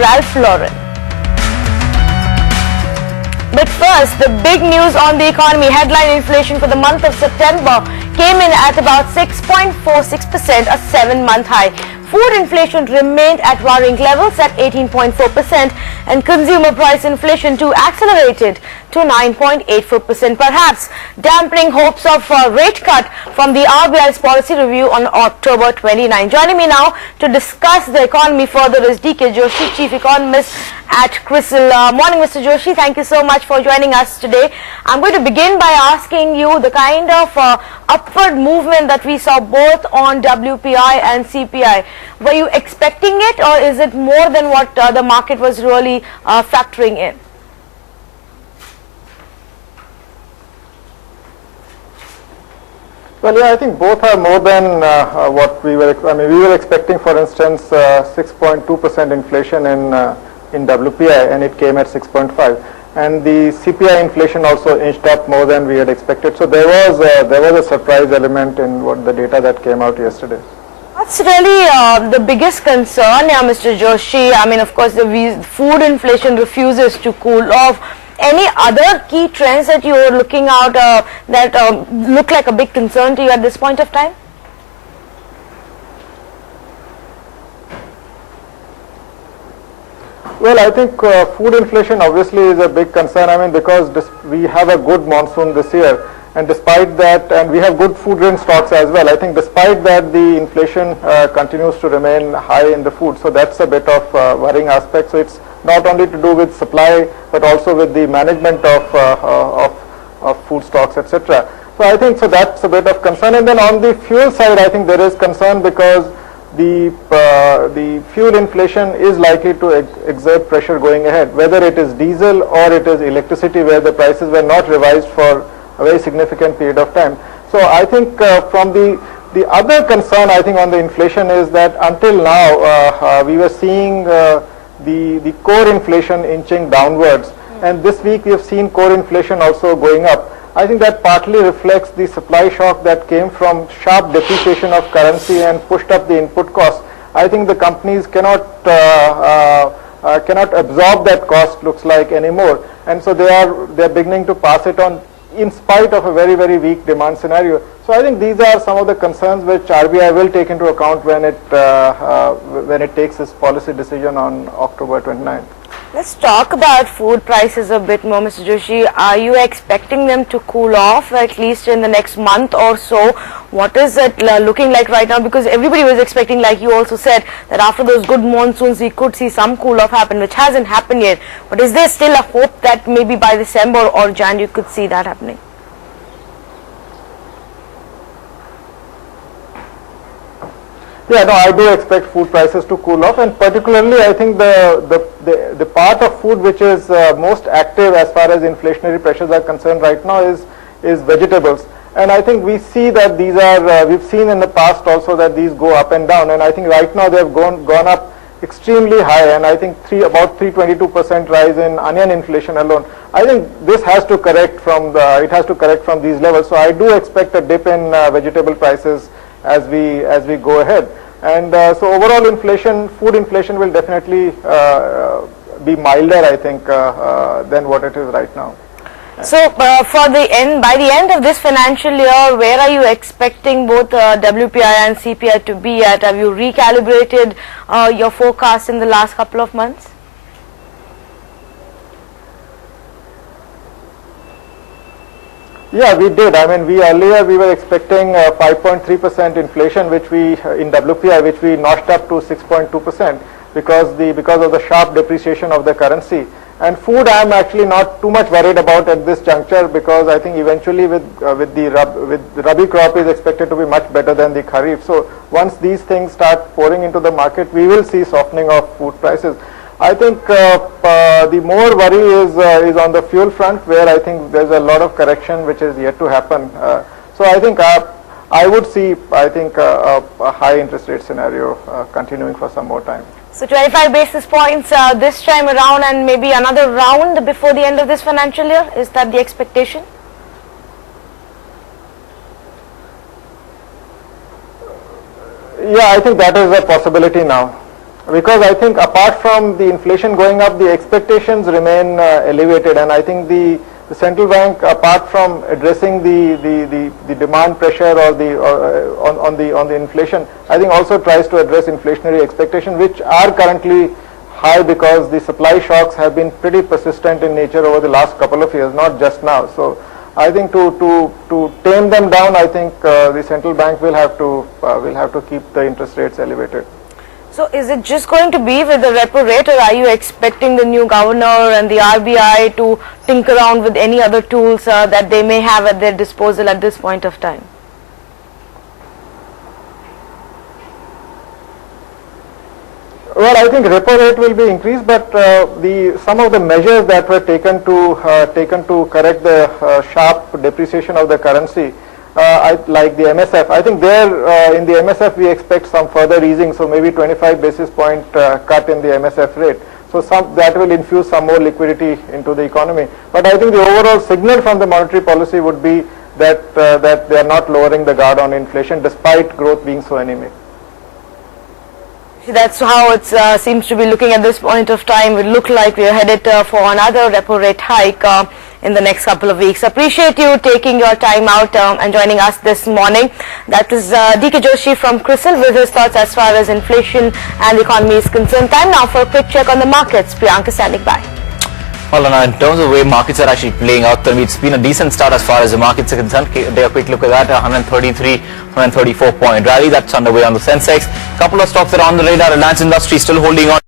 Ralph Lauren. But first, the big news on the economy. Headline inflation for the month of September came in at about 6.46%, a 7-month high. Food inflation remained at worrying levels at 18.4%, and consumer price inflation too accelerated to 9.84%, perhaps dampening hopes of a rate cut from the RBI's policy review on October 29. Joining me now to discuss the economy further is D.K. Joshi, Chief Economist at Crisil. Morning, Mr. Joshi. Thank you so much for joining us today. I'm going to begin by asking you the kind of upward movement that we saw both on WPI and CPI. Were you expecting it, or is it more than what the market was really factoring in? Well, yeah, I think both are more than what we were. I mean, we were expecting, for instance, 6.2% inflation in WPI, and it came at 6.5. And the CPI inflation also inched up more than we had expected. So there was a surprise element in what the data that came out yesterday. What's really the biggest concern here, Mr. Joshi? I mean, of course, the food inflation refuses to cool off. Any other key trends that you are looking out that look like a big concern to you at this point of time? Well, I think food inflation obviously is a big concern. I mean, because we have a good monsoon this year, and despite that, and we have good food grain stocks as well. I think despite that, the inflation continues to remain high in the food. So that's a bit of worrying aspect. So it's not only to do with supply, but also with the management of food stocks, etc. So I think that's a bit of concern. And then on the fuel side, I think there is concern because the fuel inflation is likely to exert pressure going ahead, whether it is diesel or it is electricity, where the prices were not revised for a very significant period of time. So I think from the other concern, I think, on the inflation is that until now we were seeing the core inflation inching downwards, and this week we have seen core inflation also going up. I think that partly reflects the supply shock that came from sharp depreciation of currency and pushed up the input costs. I think the companies cannot absorb that cost, looks like, anymore, and so they're beginning to pass it on in spite of a very, very weak demand scenario. So I think these are some of the concerns which RBI will take into account when it takes its policy decision on October 29th. Let's talk about food prices a bit more, Mr. Joshi. Are you expecting them to cool off at least in the next month or so? What is it looking like right now? Because everybody was expecting, like you also said, that after those good monsoons we could see some cool off happen, which hasn't happened yet. But is there still a hope that maybe by December or Jan you could see that happening? Yeah, no, I do expect food prices to cool off, and particularly I think the part of food which is most active as far as inflationary pressures are concerned right now is vegetables. And I think we see that these are, we've seen in the past also that these go up and down, and I think right now they have gone up extremely high, and I think about 322% rise in onion inflation alone. I think this has to correct from these levels. So I do expect a dip in vegetable prices as we go ahead. And so overall inflation, food inflation will definitely be milder, I think, than what it is right now. So by the end of this financial year, where are you expecting both WPI and CPI to be at? Have you recalibrated your forecast in the last couple of months? Yeah, we did. I mean, earlier we were expecting 5.3% inflation, which in WPI, which we notched up to 6.2% because of the sharp depreciation of the currency. And food, I am actually not too much worried about at this juncture, because I think eventually with the Rabi crop is expected to be much better than the Kharif. So once these things start pouring into the market, we will see softening of food prices. I think the more worry is on the fuel front, where I think there's a lot of correction which is yet to happen. So I think I would see, a high interest rate scenario continuing for some more time. So 25 basis points this time around, and maybe another round before the end of this financial year. Is that the expectation? Yeah, I think that is a possibility now. Because I think apart from the inflation going up, the expectations remain elevated, and I think the central bank, apart from addressing the demand pressure or on the inflation, I think also tries to address inflationary expectations, which are currently high because the supply shocks have been pretty persistent in nature over the last couple of years, not just now. So I think to tame them down, I think the central bank will have to keep the interest rates elevated. So is it just going to be with the repo rate, or are you expecting the new governor and the RBI to tinker around with any other tools that they may have at their disposal at this point of time? Well, I think repo rate will be increased, but some of the measures that were taken to correct the sharp depreciation of the currency, like the MSF, I think there in the MSF we expect some further easing, so maybe 25 basis point cut in the MSF rate. So that will infuse some more liquidity into the economy. But I think the overall signal from the monetary policy would be that they are not lowering the guard on inflation despite growth being so anemic. That's how it seems to be looking at this point of time. It look like we are headed for another repo rate hike in the next couple of weeks. Appreciate you taking your time out and joining us this morning. That is DK Joshi from Crisil with his thoughts as far as inflation and the economy is concerned. Time now for a quick check on the markets. Priyanka standing by. Well, in terms of the way markets are actually playing out, it's been a decent start as far as the markets are concerned. Take a quick look at that, 133, 134 point rally that's underway on the Sensex. Couple of stocks that are on the radar. Reliance Industries still holding on.